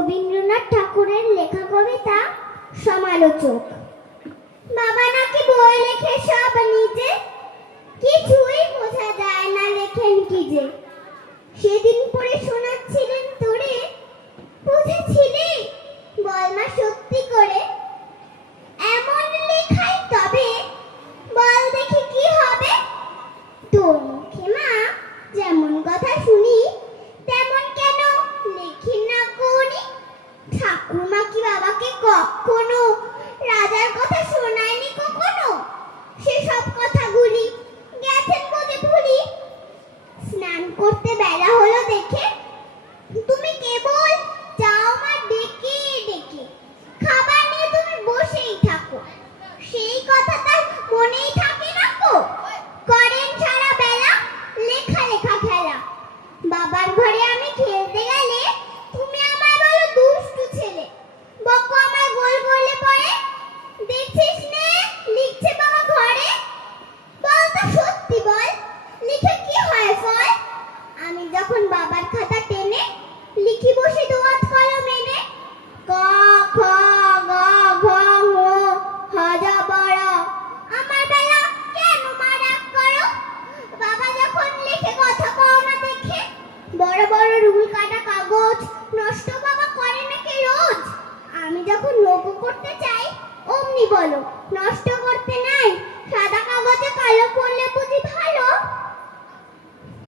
রবীন্দ্রনাথ ঠাকুরের লেখা কবিতা সমালোচক। বাবা নাকি বই লেখে সব নিজে, কিছুই বোঝা যায় না লেখেন কি যে। সেদিন পড়ে শোনাচ্ছিলেন তোরে, বুঝেছিলি বল মা সত্যি করে? এমন লেখাই তবে বল দেখি কি হবে? তোর মুখে মা যেমন কথা শুনি তেমন কেন লেখি না কোনি? ঠাকুরমা কি বাবাকে কখনো রাজার কথা শোনায়নি কখনো? সেসব কথাগুলি গেছেন বোঝে ভুলি। স্নান করতে বেলা হলো দেখে তুমি কেবল যাও মা ডেকে ডেকে, খাবার নিয়ে তুমি বসেই থাকো, সেই কথা তার মনেই থাকে না কো? করেন সারা বেলা লেখা লেখা খেলা, বাবার ঘরে আমি খেলতে গেলে তুমি আমায় বলো দুষ্টু ছেলে, বকো আমায় গোল বলে পড়ে। দেখছিস নে লিখছে বাবা ঘরে, বল তো সত্যি বল লিখে কি হয় ফল? আমি যখন বাবার খাতা টেনে লিখি বসে দোয়াত কলম এনে, ক খ গ ঘ ঙ হ য বড়, আমার বেলা কেন মা রাগ করো? বাবা যখন লিখে কথা কও না দেখে, বড় বড় রুল কাটা কাগজ নষ্ট বাবা করে নাকি রোজ? আমি যখন লোগো করতে চাই অমনি বলো নষ্ট